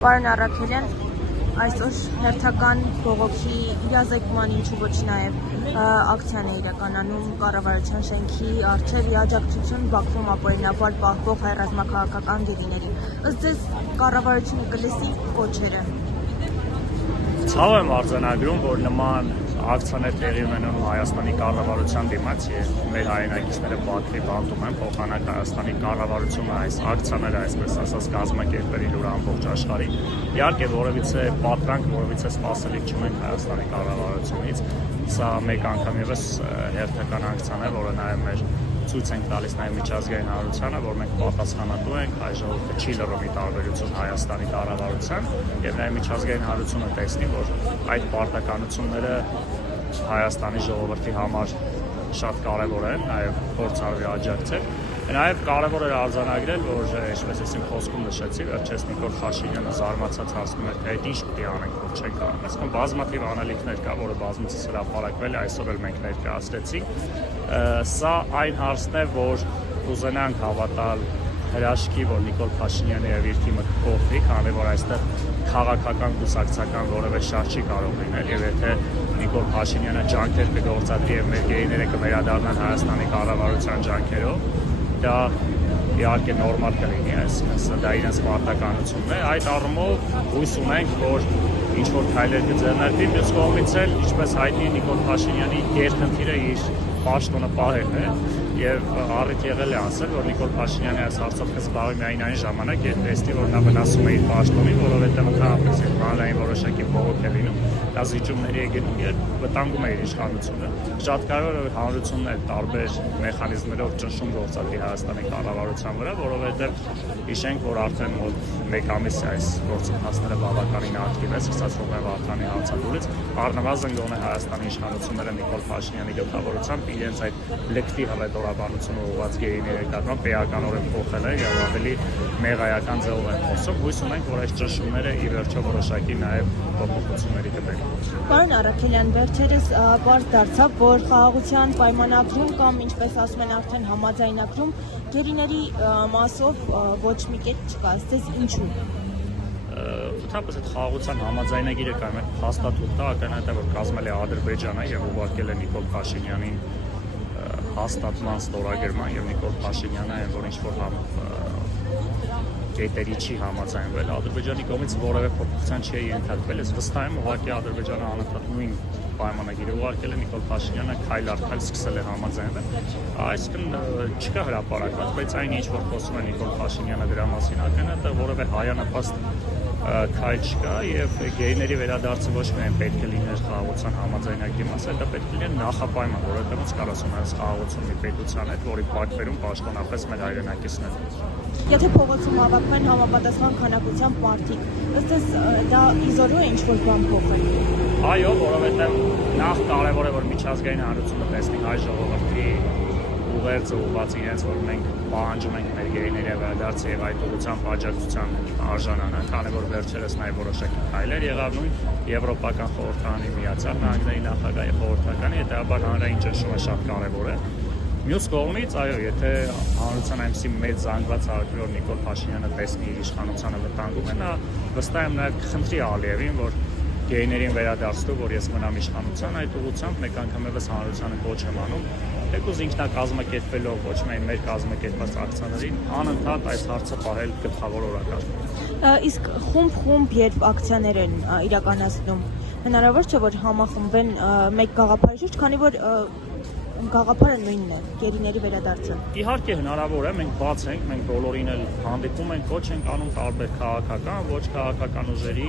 Պարոն Առաքելյան, այսօր հերթական բողոքի իրազեկման ինչու ոչ նաև ակցիան է իրականանում կառավարության շենքի առջև ի աջակցություն Բաքվում ապօրինաբար պահվող հայ ռազմաքաղաքական գերիների։ Ըստ ձեզ կառավարությունը կլսի կոչերը։ Ցավ եմ արձանագրում, որ նման ակցիաներ տեղի ունենում Հայաստանի կառավարության դիմաց եւ մեր հայրենակիցները Բաքվի բանտում են փոխանակ Հայաստանի կառավարությունը այս ակցիաները, այսպես ասած, կազմակերպել իր ամբողջ աշխարհին։ Իհարկե, որևիցե պատրանք, որևիցե սպասելիք չունենք Հայաստանի կառավարությունից։ Սա մեկ անգամ եւս հերթական ակցիան է, որը նաեւ մեր ցույց ենք տալիս նաև միջազգային հանրությանը, որ մենք պատասխանատու ենք, հայ ժողովուրդը չի լռում ի տարբերություն Հայաստանի կառավարության, եւ նաև միջազգային հանրությունը տեսնի, որ այդ պարտականությունները Հայաստանի ժողովրդի համար շատ կարևոր են, նաև փորձ արվի աջակցել։ Նաև կարևոր է արձանագրել, որ ինչպես ես իմ խոսքում նշեցի, վերջերս Նիկոլ Փաշինյանը զարմացած ասում էր, թե ինչ պետք է անենք, որ չենք անում։ Այսինքն բազմաթիվ անելիքներ կա, որը բազմիցս հրապարակվել է, այսօր էլ մենք ներկայացրեցինք։ Սա այն հարցն է, որ կուզենանք հավատալ հրաշքի, որ Նիկոլ Փաշինյանը եւ իր թիմը կփոխվի, քանի որ այստեղ քաղաքական կուսակցական որևէ շարժ չի կարող լինել, եւ եթե Նիկոլ Փաշինյանը ջանքեր կգործադրի եւ մեր գերիները կվերադառնան Հայաստանի կառավարության ջանքերով, դա իհարկե նորմալ կլինի, այսինքն դա իրենց պարտականությունն է։ Այդ առումով հույս ունենք, որ ինչ-որ քայլեր կձեռնարկվի, մյուս կողմից էլ, ինչպես հայտնի է, Նիկոլ Փաշինյանի գերխնդիրը իր պաշտոնը պահելն է, եւ առիթ եղել է ասել, որ Նիկոլ Փաշինյանը այս հարցով կզբաղվի միայն այն ժամանակ, երբ տեսնի, որ նա վնասում է իր պաշտոնին, որովհետեւ ընդհանրապես երբ հանրային որոշակի բողոք է լինում, դա զիջումների է գնում, երբ վտանգում է իր իշխանությունը։ Շատ կարևոր է, որ հանրությունն էլ տարբեր մեխանիզմներով ճնշում գործադրի Հայաստանի կառավարության վրա, որովհետեւ հիշենք, որ արդեն մոտ 1 ամիս է այս գործընթացները բավականին ակտիվ է, սկսած Հովհան Վարդանի հացադուլից, առնվազն գոնե Հայաստանի իշխանությունները Նիկոլ Փաշինյանի գլխավորությամբ իրենց այդ լկտի հռետորաբանությունը ուղղված գերիների նկատմամբ էականորեն փոխել է եւ ավելի մեղայական ձևով են խոսում։ Հույս ունենք, որ այս ճնշումները ի վերջո որոշակի նաեւ փոփոխությունների կբերի։ Պարոն Առաքելյան, վերջերս բարձ դարձավ, որ խաղաղության պայմանագրում կամ ինչպես ասում են արդեն համաձայնագրում գերիների մասով ոչ մի կետ չկա, ասես ինչու։ Ընդհանրապես այդ խաղաղության համաձայնագիրը կայմ է հաստատում դա ակնհայտ է, որ կազմել է Ադրբեջանը եւ ուղարկել է Նիկոլ Փաշինյանին հաստատման ստորագրման եւ Նիկոլ Փաշինյանը այն որ ինչ-որ կետերի չի համաձայնվել Ադրբեջանի կողմից որևէ փոփոխության չի ենթարկվել։ Ես վստահ եմ, ուղղակի Ադրբեջանը անընդհատ նույն պայմանագիրը ուղարկել է, Նիկոլ Փաշինյանը քայլ առ քայլ սկսել է համաձայնել։ Այսինքն չկա հրապարակված, բայց այն ինչ որ խոսում է Նիկոլ Փաշինյանը դրա մասին ակնհայտ է, որևէ հայանպաստ քայլ չկա եւ գերիների վերադարձը ոչ միայն պետք է լիներ խաղաղության համաձայնագրի մասը, դա պետք է լիներ նախապայման, որովհետեւ ոնց կարասում այս խաղաղություն մի պետության հետ, որի պատվերում պաշտոնապես մեր հայրենակիցներ։ Եթե փողոցում հավաքվեն համապատասխան քանակությամբ մարդիկ, ըստ էս դա իզորու է ինչ-որ բան փոխել։ Այո, որովհետեւ նախ կարեւոր է որ միջազգային հանրությունը տեսնի հայ ժողովրդի ուղերձը ուղղված իրենց, որ մենք պահանջում ենք մեր գերիների վերադարձը եւ այդ ուղղությամբ աջակցության արժանանան, քանի որ վերջերս նաեւ որոշակի քայլեր եղավ նույն Եվրոպական խորհրդարանի Միացյալ Նահանգների նախագահի խորհրդականի, հետեւաբար հանրային ճնշումը շատ կարեւոր է։ Մյուս կողմից, այո, եթե հանրության այնպիսի մեծ զանգված հավաքվի, որ Նիկոլ Փաշինյանը տեսնի իր իշխանությանը վտանգում է, նա վստահ եմ նաեւ կխնդրի Ալիևին, որ գերիներին վերադարձնու, որ ես մնամ իշխանության, այդ ուղղությամբ մեկ անգամ եւս հանրությանը կոչ եմ անում, թեկուզ ինքնակազմակերպվելով ոչ միայն մեր կազմակերպված ակցիաներին, անընդհատ այս հարցը պահել գլխավոր օրակարգում։ Իսկ խումբ երբ ակցիաներ են իրականացնում, հնարավոր չէ որ համախմբվեն մեկ գաղափարի շուրջ, քանի որ գաղափարը նույնն է, գերիների վերադարձը։ Իհարկե հնարավոր է, մենք բաց ենք, մենք բոլորին էլ հանդիպում ենք, կոչ ենք անում տարբեր քաղաքական, ոչ քաղաքական ուժերի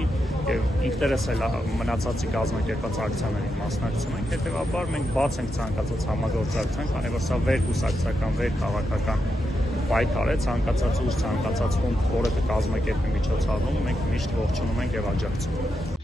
եւ ինքներս էլ մնացածի կազմակերպած ակցիաներին մասնակցում ենք, հետեւաբար մենք բաց ենք ցանկացած համագործակցության, քանի որ սա վերկուսակցական, վերքաղաքական պայքար է, ցանկացած ուժ, ցանկացած խումբ, որը կկազմակերպի միջոցառում, մենք միշտ ողջունում ենք եւ աջակցում։